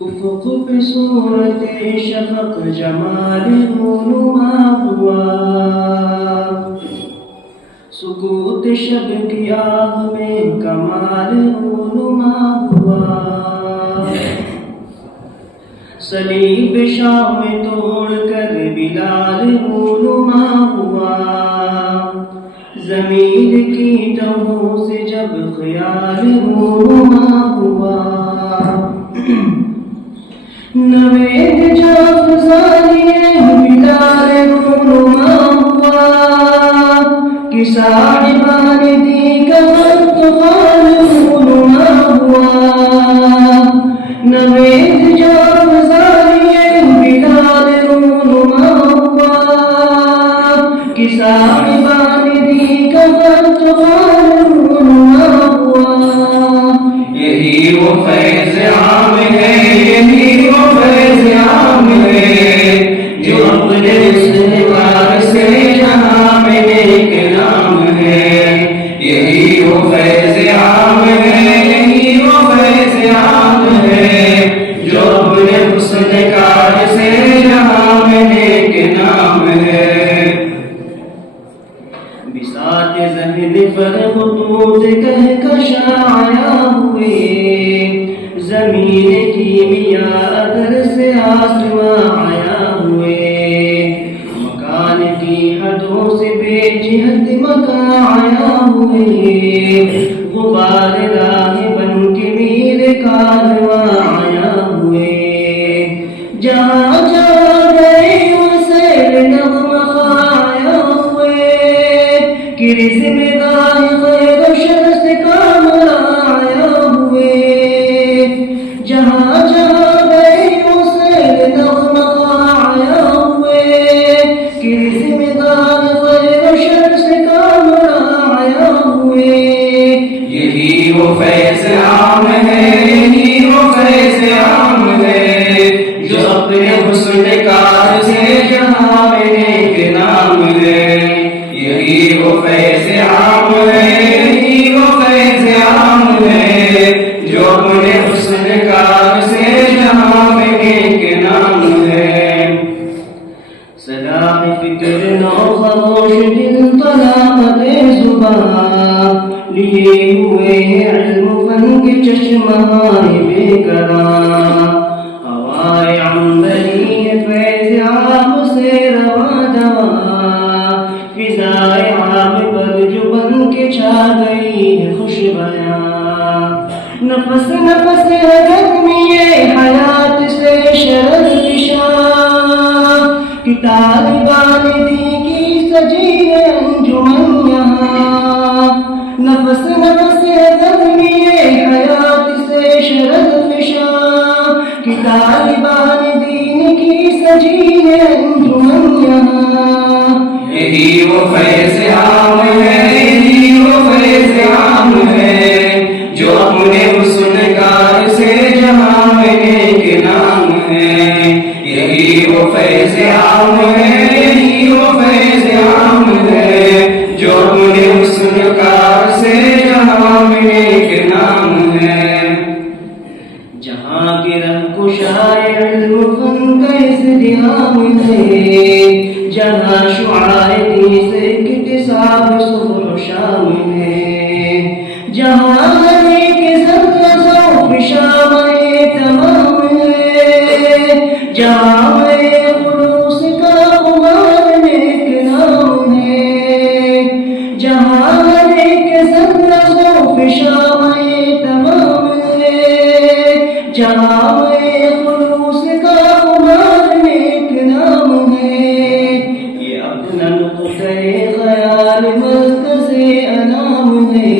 افق پہ صورت شفق جمال نما ہوا، سکوت شب کی آگ میں کمال نما ہوا، صلیب شام توڑ کر بلال نما ہوا، زمین کی ٹہوں سے جب خیال نما ہوا، نوید جاف زانیے بلال نما ہوا، کہ صاحبان دی کا طوفان نما ہوا، نوید جاف زانیے بلال نما ہوا، کہ صاحبان دی کا طوفان نما ہوا، یہی وہ فیض عام ہے، یہی وہ فیض عام ہے، جو اپنے استغفار سے جہاں میں نیک نام ہے، یہی وہ فیض عام ہے، یہی وہ فیض عام ہے، جو اپنے حسن کار سے جہاں میں نیک نام ہے، بساط ذہن پر خطوط کہکشاں آیا ہوئے، زمین کی میاں ادھر سے آسماں آیا ہوئے، مکان کی حدوں سے بے جہت مکان آیا ہوئے، غبار راہ بن کے میر کارواں آیا ہوئے، جہاں جہاں گئے ان سے نغمہ آیا ہوئے، کہ رزق گاہ خیر و شر سے کام آیا ہوئے، جہاں جہاں گئے اسے نغمہ آیا ہوئے، کہ رزق گاہ خیر و شر سے کام آیا ہوئے، یہی وہ فیض عام ہے، یہی وہ فیض عام ہے، جو اپنے حسن کار سے جہاں میں نیک نام ہے، یہی وہ فیض عام ہے، یہی وہ فیض عام ہے، جو اپنے حسن کار سے جہاں میں نیک نام ہے، صلاح فکر نو خاموش دل طلاقت زبان، لیے ہوئے علم فن کے چشمائے بے قرار، ہوائے عنبری فیض عام سے رواں جواں، فضائے عام پر جو بن کے چھا گئی ہے خوش بیاں، نفس نفس ہے زخمی حیات سے شرر فشاں، کہ طالبان دی کی سجی ہے انجمن یہاں، نفس نفس ہے زخمی حیات سے شرر فشاں، کہ طالبان دین کی سجی ہے انجمن یہاں، یہی وہ فیض عام ہے، یہی وہ فیض عام ہے، جو اپنے حسن کار سے جہاں میں نیک نام ہے، یہی وہ فیض عام ہے، یہی وہ فیض عام ہے، جو اپنے حسن کار سے جہاں میں نیک نام ہے، جہاں کی رہ کشائے علم فن کا ازدحام ہے، جہاں شعائے دین سے اکتساب صبح و شام ہے، جہاں غنی کے سب ذوق شام تمام ہے، جہاں خلوص کا غبار نیک نام ہے، جہاں غنی کے سب ذوق شام تمام ہے، جہاں خلوص کا غبار نیک نام ہے، یہ اپنا نقطۂ خیال مرکز انام ہے،